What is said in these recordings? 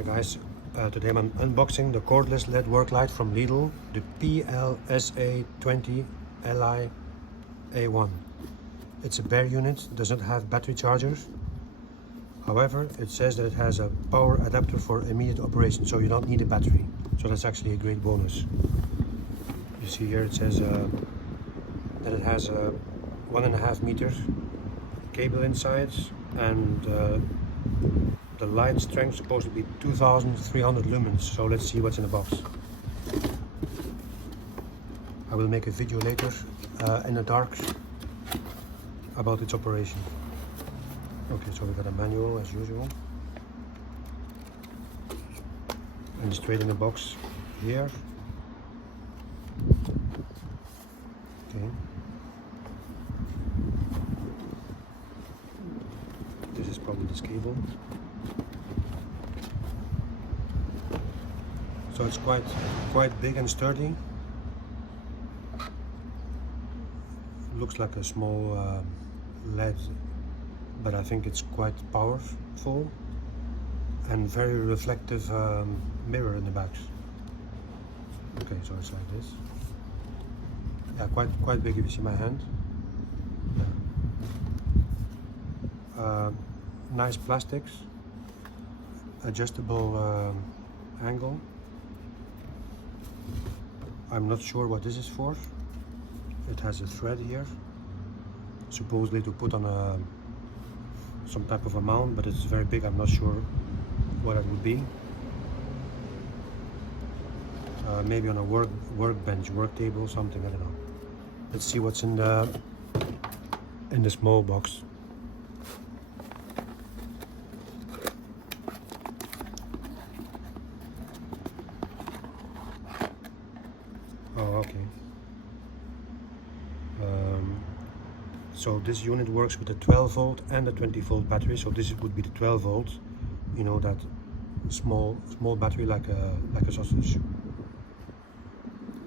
Hi guys, today I'm unboxing the cordless LED work light from Lidl, the PLSA20LiA1. It's a bare unit, does not have battery chargers. However, it says that it has a power adapter for immediate operation, so you don't need a battery. So that's actually a great bonus. You see here it says that it has a 1.5 meters cable inside, and the light strength is supposed to be 2300 lumens. So let's see what's in the box. I will make a video later in the dark about its operation. Okay, so we got a manual as usual, and straight in the box here. Okay. This is probably this cable. So it's quite big and sturdy. Looks like a small LED, but I think it's quite powerful, and very reflective mirror in the back. Okay, so it's like this. Yeah, quite big if you see my hand. Yeah. Nice plastics, adjustable angle. I'm not sure what this is for. It has a thread here, supposedly to put on some type of a mount, but it's very big. I'm not sure what it would be. Maybe on a workbench, work table, something. I don't know. Let's see what's in the small box. Oh, okay. So this unit works with a 12 volt and a 20 volt battery. So this would be the 12 volt, you know, that small battery like a sausage,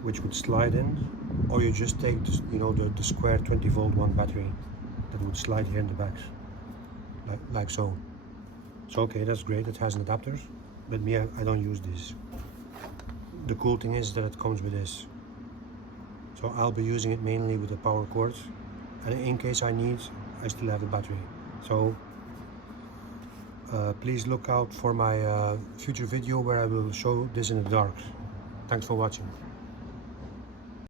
which would slide in, or you just take this, you know, the square 20 volt one battery that would slide here in the back, like so. So okay, that's great. It has an adapter, but me, I don't use this. The cool thing is that it comes with this. So I'll be using it mainly with the power cord, and in case I need, I still have the battery. So please look out for my future video where I will show this in the dark. Thanks for watching.